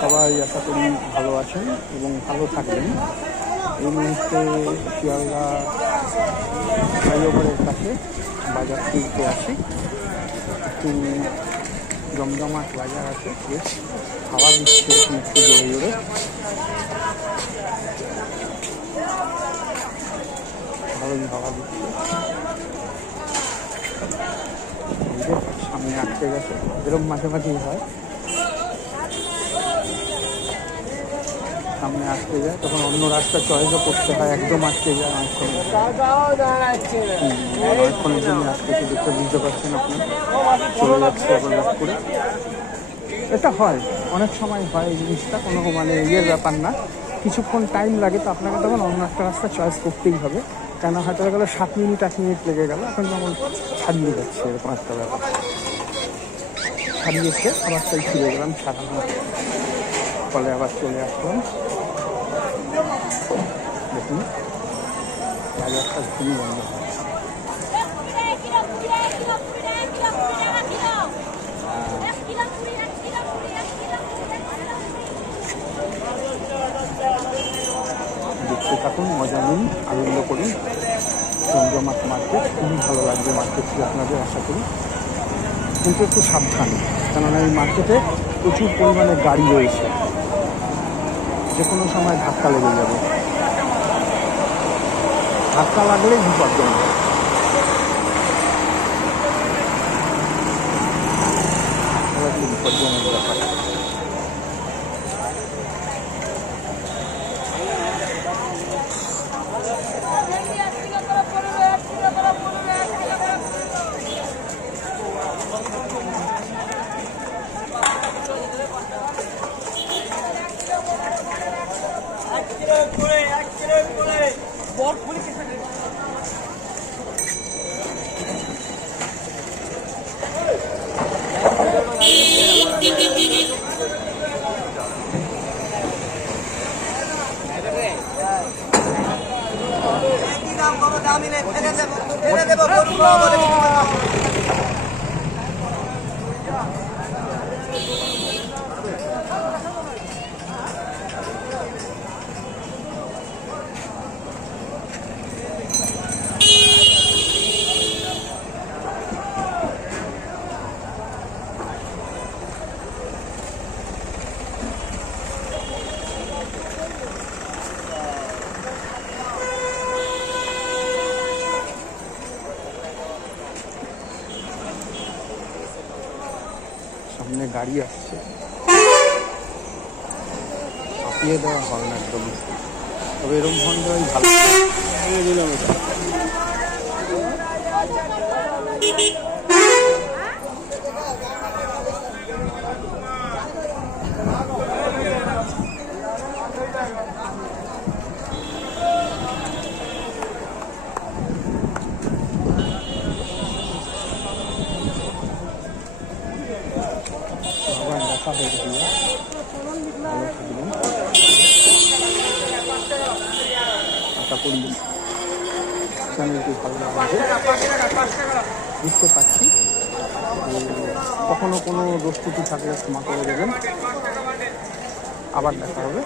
সবাই আশা করি ভালো আছেন এবং ভালো থাকবেন। এই মুহূর্তে শিয়ালদা ফ্লাইওভারের কাছে বাজার কিনতে আসি। একটু জমজমাট বাজার আছে, বেশ হাওয়া দিচ্ছে এখন একটু জোরে জোরে। ভালোই হাওয়া দিচ্ছে। সামনে আটকে গেছে, এরকম মাঝে মাঝেই হয়, সামনে আটকে যায় তখন অন্য রাস্তা চয়েসও করতে হয়, একদম আটকে যায় অনেকক্ষণের জন্য আটকেছে, দেখতে বুঝতে পারছেন আপনি। চলে যাচ্ছে আবার ব্যাক করে। এটা হয়, অনেক সময় হয় এই জিনিসটা, কোনো মানে ইয়ের ব্যাপার না, কিছুক্ষণ টাইম লাগে, তো আপনাকে তখন অন্য একটা রাস্তা চয়েস করতেই হবে। কেন হয়তো গেলে 7 মিনিট 8 মিনিট লেগে গেল, এখন যেমন ছাড়িয়ে যাচ্ছে এরকম একটা ব্যাপার, ছাড়িয়েছে আবার তাই ফিরে গেলাম সারানোর ফলে আবার চলে আসলাম। দেখুন বাজারটা খুবই বন্ধ হয়। দেখতে থাকুন, মজা নিন, আনন্দ করুন। জমজমাট মার্কেট, খুবই ভালো লাগবে মার্কেটটি আপনাদের আশা করি, কিন্তু একটু সাবধান, কেননা এই মার্কেটে প্রচুর পরিমাণে গাড়ি রয়েছে, যে কোনো সময় ধাক্কা লেগে যাবে, ধাক্কা লাগলেই বিপজ্জনক। বিপজ্জনক ব্যাপার। সামনে গাড়ি আসছে, চাপিয়ে দেওয়া হয় না একদম, তবে এরকম হর্ন দেওয়াই ভালো। দিলাম এটা দেখা হয়ে গেল। আশা করি চ্যানেলটি ভালো লাগবে। বুঝতে পারছি কখনো কোনো দোষ ত্রুটি থাকলে ক্ষমা করে দেবেন। আবার দেখা হবে।